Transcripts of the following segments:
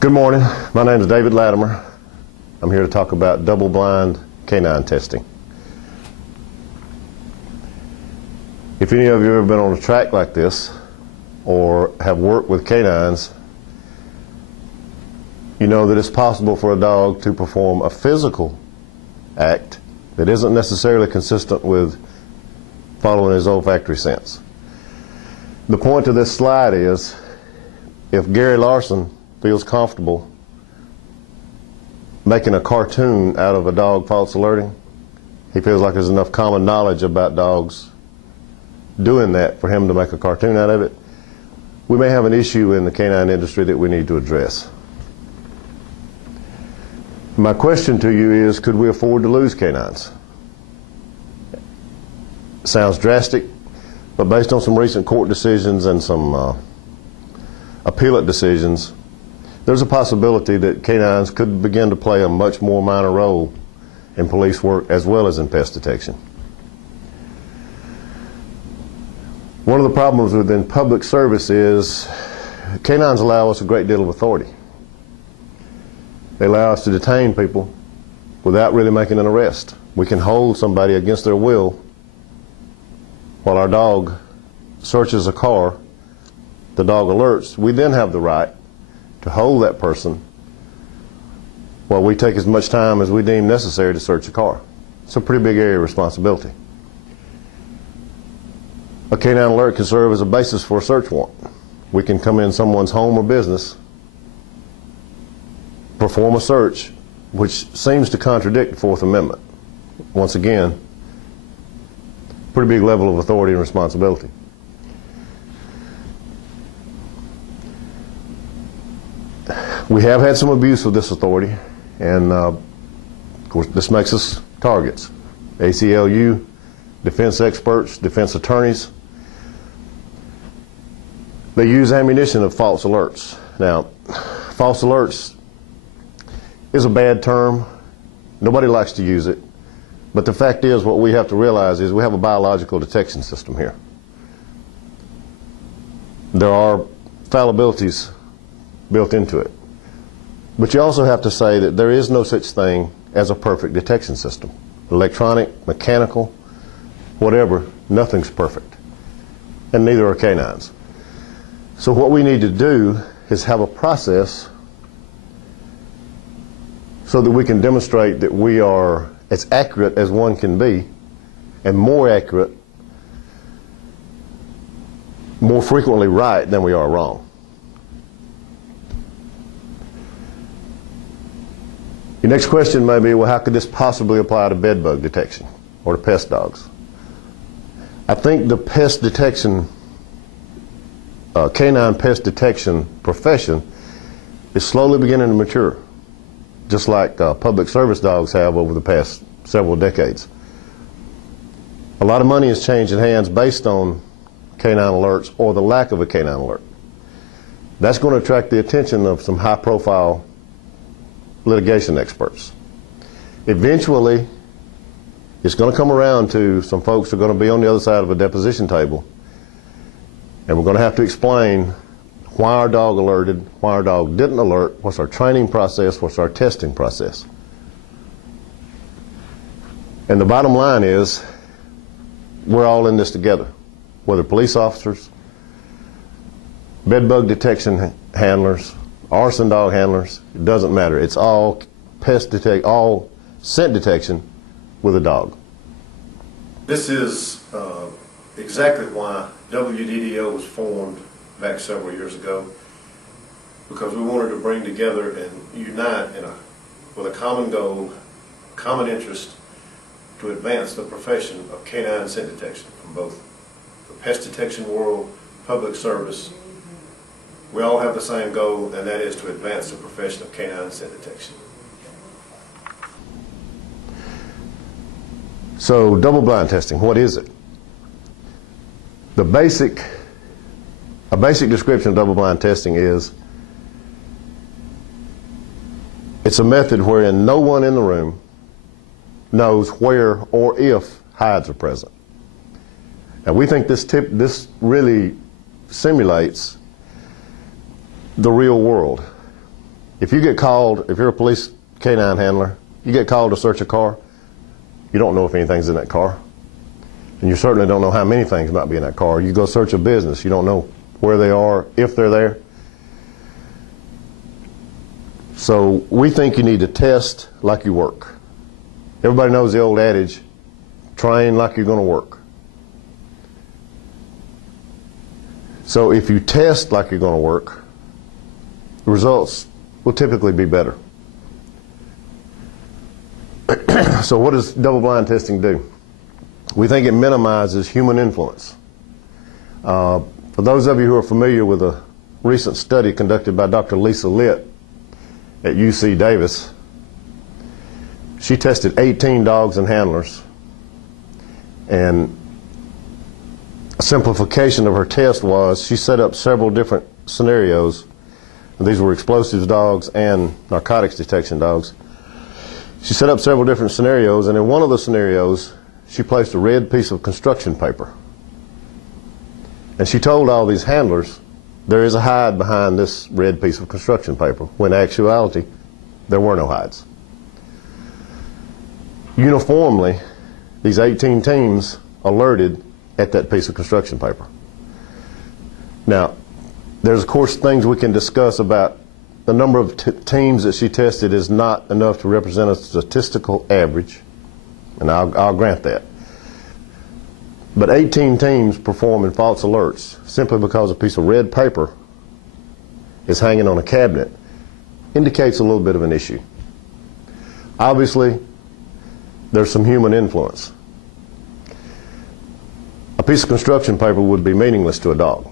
Good morning. My name is David Latimer. I'm here to talk about double-blind canine testing. If any of you have ever been on a track like this or have worked with canines, you know that it's possible for a dog to perform a physical act that isn't necessarily consistent with following his olfactory sense. The point of this slide is, if Gary Larson feels comfortable making a cartoon out of a dog false alerting, he feels like there's enough common knowledge about dogs doing that for him to make a cartoon out of it, we may have an issue in the canine industry that we need to address. My question to you is, could we afford to lose canines? Sounds drastic, but based on some recent court decisions and some appellate decisions, there's a possibility that canines could begin to play a much more minor role in police work as well as in pest detection. One of the problems within public service is canines allow us a great deal of authority. They allow us to detain people without really making an arrest. We can hold somebody against their will while our dog searches a car. The dog alerts. We then have the right to hold that person while we take as much time as we deem necessary to search a car. It's a pretty big area of responsibility. A canine alert can serve as a basis for a search warrant. We can come in someone's home or business, perform a search, which seems to contradict the Fourth Amendment. Once again, pretty big level of authority and responsibility. We have had some abuse of this authority, and of course this makes us targets. ACLU, defense experts, defense attorneys, they use ammunition of false alerts. Now, false alerts is a bad term. Nobody likes to use it. But the fact is, what we have to realize is we have a biological detection system here. There are fallibilities built into it. But you also have to say that there is no such thing as a perfect detection system. Electronic, mechanical, whatever, nothing's perfect. And neither are canines. So what we need to do is have a process so that we can demonstrate that we are as accurate as one can be, and more accurate, more frequently right than we are wrong. Your next question may be, well, how could this possibly apply to bed bug detection or to pest dogs? I think the pest detection, canine pest detection profession is slowly beginning to mature, just like public service dogs have over the past several decades. A lot of money has changed in hands based on canine alerts or the lack of a canine alert. That's going to attract the attention of some high-profile litigation experts. Eventually, it's going to come around to some folks who are going to be on the other side of a deposition table, and we're going to have to explain why our dog alerted, why our dog didn't alert, what's our training process, what's our testing process. And the bottom line is, we're all in this together, whether police officers, bed bug detection handlers, arson dog handlers, it doesn't matter. It's all all scent detection with a dog. This is exactly why WDDO was formed back several years ago, because we wanted to bring together and unite with a common goal, common interest, to advance the profession of canine scent detection from both the pest detection world, public service. We all have the same goal, and that is to advance the profession of canine scent detection. So, double-blind testing, what is it? A basic description of double-blind testing is, it's a method wherein no one in the room knows where or if hides are present. And we think this really simulates the real world. If you get called, if you're a police canine handler, you get called to search a car, you don't know if anything's in that car. And you certainly don't know how many things might be in that car. You go search a business, you don't know where they are, if they're there. So we think you need to test like you work. Everybody knows the old adage, train like you're going to work. So if you test like you're going to work, the results will typically be better. So what does double-blind testing do? We think it minimizes human influence. For those of you who are familiar with a recent study conducted by Dr. Lisa Litt at UC Davis, she tested 18 dogs and handlers, and a simplification of her test was she set up several different scenarios. These were explosives dogs and narcotics detection dogs. She set up several different scenarios, and in one of the scenarios she placed a red piece of construction paper, and she told all these handlers there is a hide behind this red piece of construction paper, when in actuality there were no hides. Uniformly, these 18 teams alerted at that piece of construction paper. Now, there's of course things we can discuss about the number of teams that she tested is not enough to represent a statistical average, and I'll grant that. But 18 teams performing false alerts simply because a piece of red paper is hanging on a cabinet indicates a little bit of an issue. Obviously, there's some human influence. A piece of construction paper would be meaningless to a dog.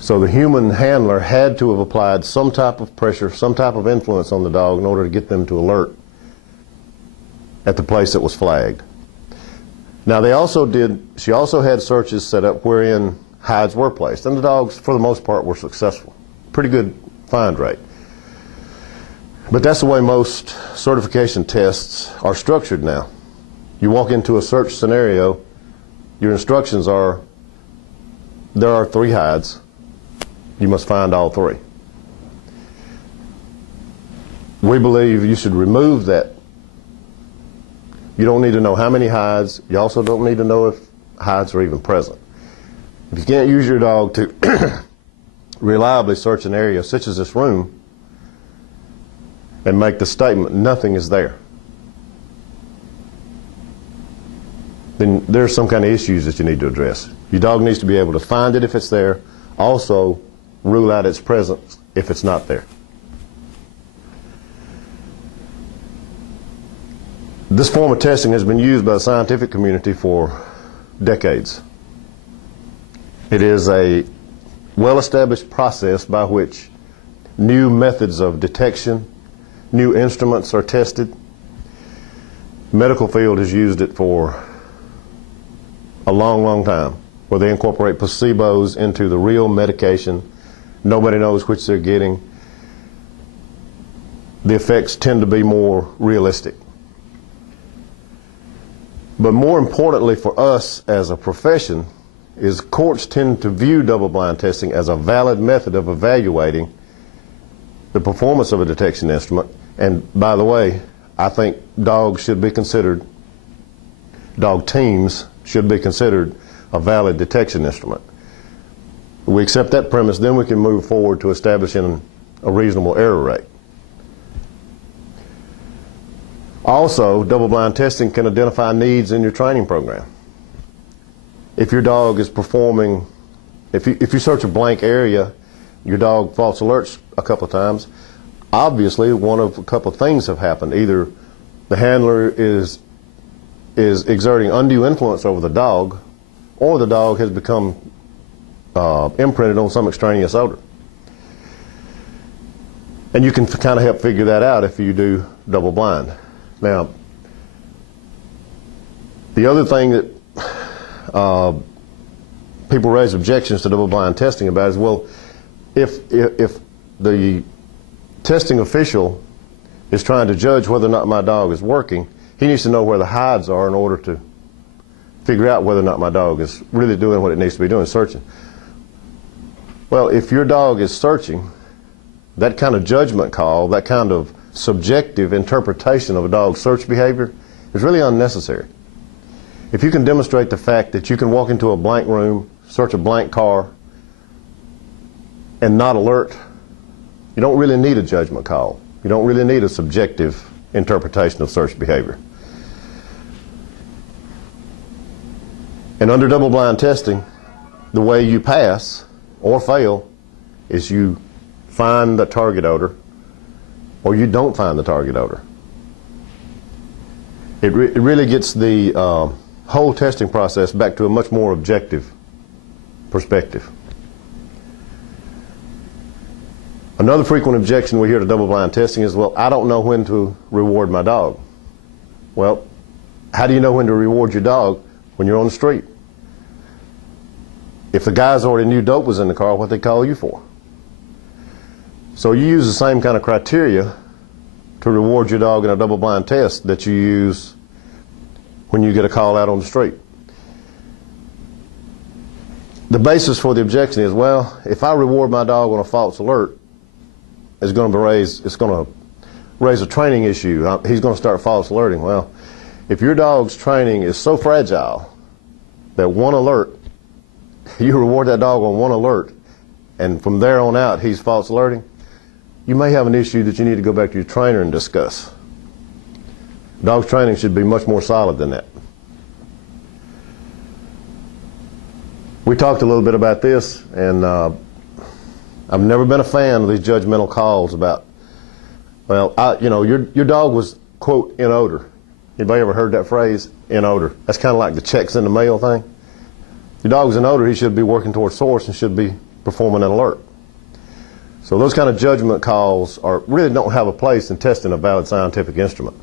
So the human handler had to have applied some type of pressure, some type of influence on the dog in order to get them to alert at the place that was flagged. Now she also had searches set up wherein hides were placed, and the dogs for the most part were successful. Pretty good find rate. But that's the way most certification tests are structured now. You walk into a search scenario, your instructions are, there are 3 hides, you must find all 3. We believe you should remove that. You don't need to know how many hides. You also don't need to know if hides are even present. If you can't use your dog to reliably search an area such as this room and make the statement, nothing is there, then there's some kind of issues that you need to address. Your dog needs to be able to find it if it's there, also rule out its presence if it's not there. This form of testing has been used by the scientific community for decades. It is a well-established process by which new methods of detection, new instruments are tested. The medical field has used it for a long, long time, where they incorporate placebos into the real medication. Nobody knows which they're getting. The effects tend to be more realistic. But more importantly for us as a profession is courts tend to view double-blind testing as a valid method of evaluating the performance of a detection instrument. And by the way, I think dogs should be considered, dog teams should be considered a valid detection instrument. If we accept that premise, then we can move forward to establishing a reasonable error rate. Also, double-blind testing can identify needs in your training program. If your dog is performing, if you search a blank area, your dog false alerts a couple of times, obviously one of a couple of things have happened. Either the handler is exerting undue influence over the dog, or the dog has become imprinted on some extraneous odor. And you can kind of help figure that out if you do double-blind. Now, the other thing that people raise objections to double-blind testing about is, well, if the testing official is trying to judge whether or not my dog is working, he needs to know where the hides are in order to figure out whether or not my dog is really doing what it needs to be doing, searching. Well, if your dog is searching, that kind of judgment call, that kind of subjective interpretation of a dog's search behavior is really unnecessary. If you can demonstrate the fact that you can walk into a blank room, search a blank car, and not alert, you don't really need a judgment call. You don't really need a subjective interpretation of search behavior. And under double-blind testing, the way you pass or fail is you find the target odor or you don't find the target odor. It really gets the whole testing process back to a much more objective perspective. Another frequent objection we hear to double-blind testing is, well, I don't know when to reward my dog. Well, how do you know when to reward your dog when you're on the street? If the guys already knew dope was in the car, what they call you for? So you use the same kind of criteria to reward your dog in a double-blind test that you use when you get a call out on the street. The basis for the objection is, well, if I reward my dog on a false alert, it's going to raise a training issue. He's going to start false alerting. Well, if your dog's training is so fragile that one alert, you reward that dog on one alert, and from there on out he's false alerting, you may have an issue that you need to go back to your trainer and discuss. Dog's training should be much more solid than that. We talked a little bit about this, and I've never been a fan of these judgmental calls about, well, your dog was, quote, in odor. Anybody ever heard that phrase, in odor? That's kind of like the checks in the mail thing. Your dog's in odor, he should be working towards source and should be performing an alert. So those kind of judgment calls really don't have a place in testing a valid scientific instrument.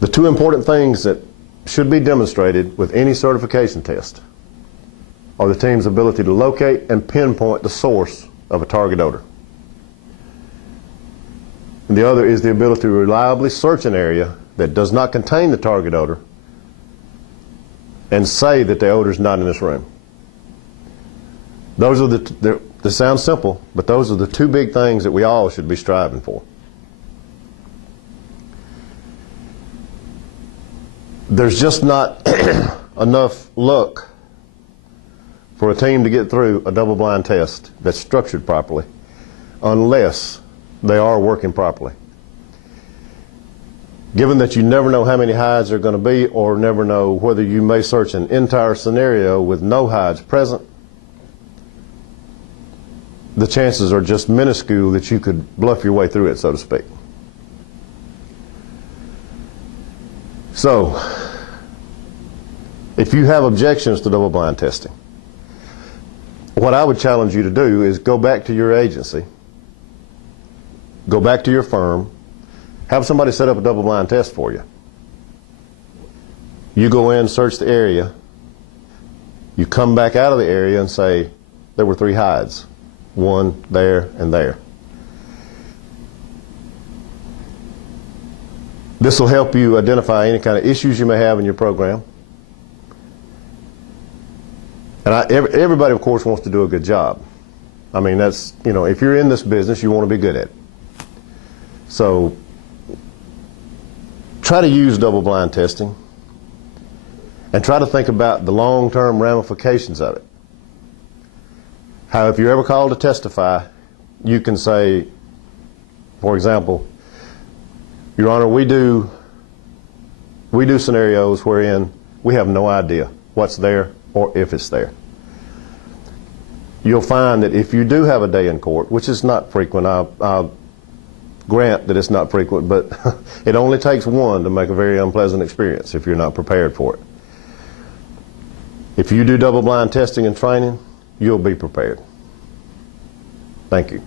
The two important things that should be demonstrated with any certification test are the team's ability to locate and pinpoint the source of a target odor. And the other is the ability to reliably search an area that does not contain the target odor and say that the odor is not in this room. Those are they sound simple, but those are the two big things that we all should be striving for. There's just not enough luck for a team to get through a double-blind test that's structured properly unless they are working properly. Given that you never know how many hides there are going to be, or never know whether you may search an entire scenario with no hides present, the chances are just minuscule that you could bluff your way through it, so to speak. So, if you have objections to double-blind testing, what I would challenge you to do is go back to your agency, go back to your firm, have somebody set up a double-blind test for you. You go in, search the area, you come back out of the area and say, there were 3 hides, 1 there and there. This will help you identify any kind of issues you may have in your program. And everybody, of course, wants to do a good job. I mean, that's, if you're in this business, you want to be good at it. So try to use double-blind testing and try to think about the long-term ramifications of it. How if you're ever called to testify, you can say, for example, Your Honor, we do scenarios wherein we have no idea what's there or if it's there. You'll find that if you do have a day in court, which is not frequent, I'll grant that it's not frequent, but it only takes one to make a very unpleasant experience if you're not prepared for it. If you do double-blind testing and training, you'll be prepared. Thank you.